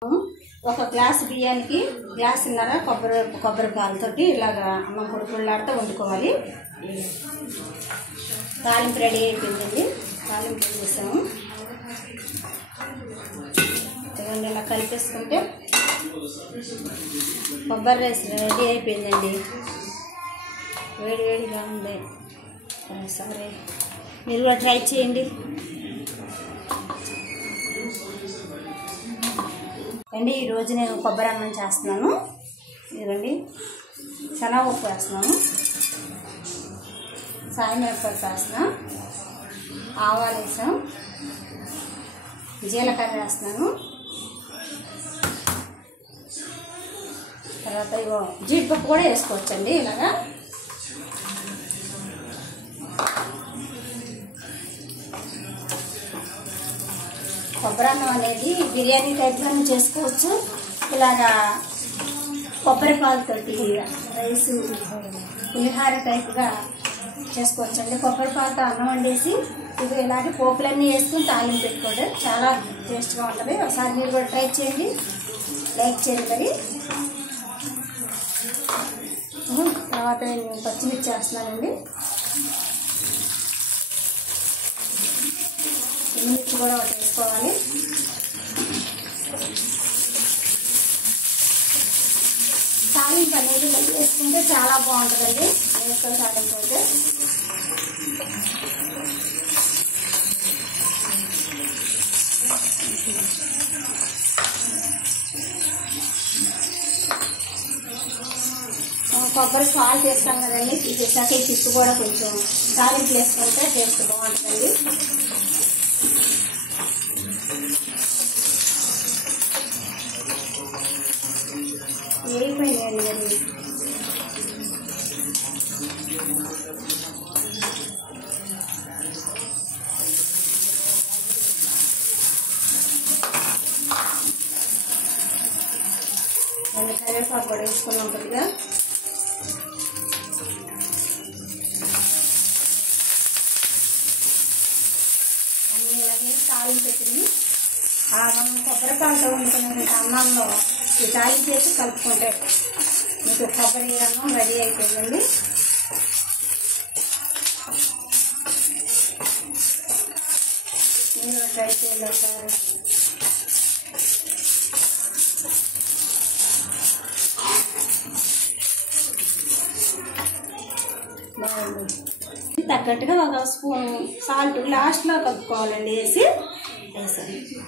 ఒక గ్లాస్ బియ్యానికి గ్లాసున్నర కొబ్బరి పాలతోటి ఇలాగా అన్నం పొడిలాడుతూ వండుకోవాలి. తాలింపు రెడీ అయిపోయిందండి. తాలింపు చేసాము. ఇవన్నీ ఇలా కలిపేసుకుంటే కొబ్బరి రైస్ రెడీ అయిపోయిందండి. వేడివేడిగా ఉంది. సరే మీరు కూడా ట్రై చేయండి అండి. ఈరోజు నేను కొబ్బరి అన్నం చేస్తున్నాను. ఇదిగోండి శనగపప్పు వేస్తున్నాను, సాయమిరపప్పు వేస్తున్నాను, ఆవాలు వేసాం, జీలకర్ర వేస్తున్నాను, తర్వాత ఇవో జీడిపప్పు కూడా వేసుకోవచ్చండి. ఇలాగా కొబ్బరి అన్నం అనేది బిర్యానీ టైప్లో చేసుకోవచ్చు. ఇలాగా కొబ్బరి పాలతోటి రైసు పులిహార టైప్గా చేసుకోవచ్చు అండి. కొబ్బరి పాలతో అన్నం వండేసి ఇది ఇలాగే పోపులన్నీ వేసుకుని తాలింపు పెట్టుకోండి, చాలా టేస్ట్గా ఉంటుంది. ఒకసారి మీరు కూడా ట్రై చేయండి, లైక్ చేయండి. మరి తర్వాత నేను పచ్చిమిర్చి వేస్తున్నానండి. మిర్చి కూడా ఒకటి వేసుకోవాలి. తాలింపు అనేది వేసుకుంటే చాలా బాగుంటుందండి. వేసుకొని తాలింపు అయితే కొబ్బరి సాల్ట్ వేస్తాం కదండి, తీసేసాక ఈ పిక్కు కూడా కొంచెం తాలింపు వేసుకుంటే టేస్ట్ బాగుంటుందండి. వేయిపోయిందండి. మరి కరివేపాకు కూడా వేసుకున్నాం కొద్దిగా. అన్నీ ఇలాగే తాలింపు పెట్టింది. మనం కొబ్బరికాయతో వండుకునే అన్నంలో ఈ తాలింపు చేసి కలుపుకుంటే మీకు కొబ్బరి అన్నం రెడీ అయిపోయిందండి. మీరు ట్రై చేయండి ఒకసారి. బాగుంది. తగ్గట్టుగా ఒక స్పూన్ సాల్ట్ లాస్ట్లో కలుపుకోవాలండి. వేసాను.